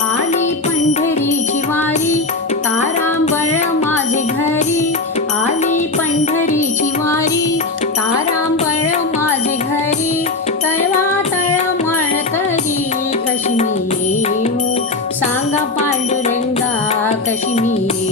आली पंढरी जिवारी तारांबळ माझे घरी. आली पंढरी जिवारी तारांबळ माझे घरी. तळवा तळमळ करी कशी मी येऊ? सांगा पांडुरंगा कशी मी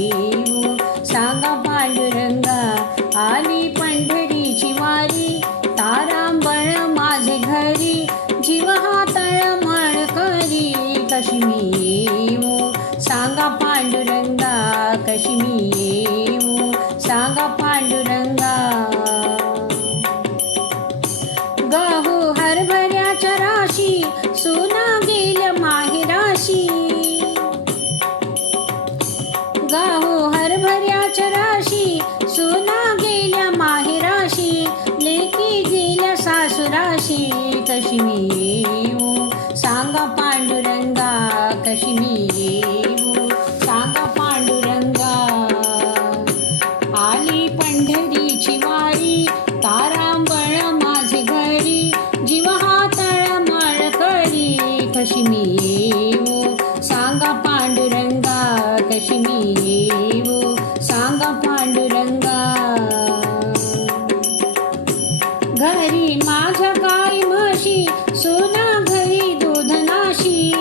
कशी मी येऊ. सांगा पांडुरंगा. गहू हरभऱ्याच्या राशी सोना गेल माहेराशी. गहू हरभऱ्याच्या राशी सोना गेल्या माहेराशी. लेकी गेल्या सासुराशी कशी मी येऊ. सांगा पांडुरंगा कशी मी कशी मी सांगा पांडुरंगा. घरी माझ्या गाई म्हशी सोना घरी दूधनाशी.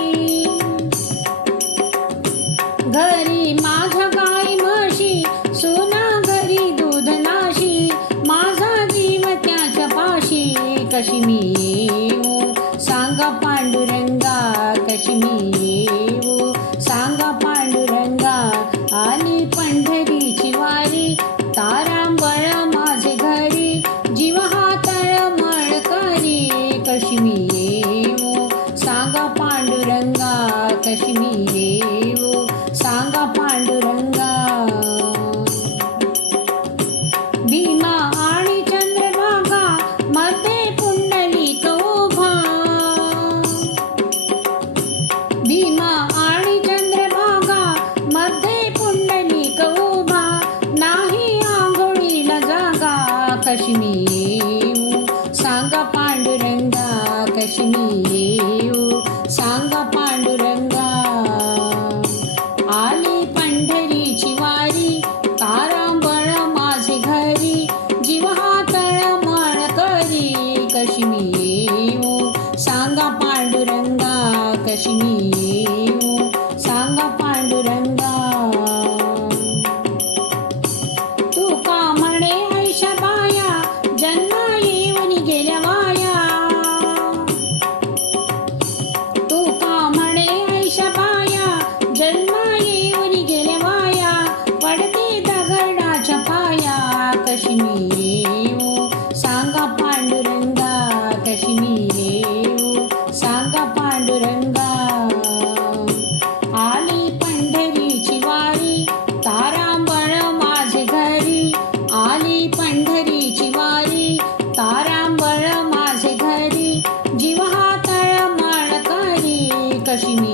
घरी माझ्या गाई म्हशी सोना घरी दूध नाशी माझा जीव त्याच्या पाशी कशी मी सांगा पांडुरंगा कशी मी भीमा आणि चंद्रभागा मध्ये पुंडलिक उभा. भीमा आणि चंद्रभागा मध्ये पुंडलिक उभा. नाही आंघोळीला जागा कशी करी कशी मी येऊ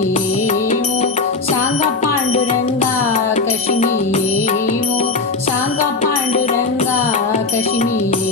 येमो सांग पांडुरंगा कशी मी येमो सांग पांडुरंगा कशी मी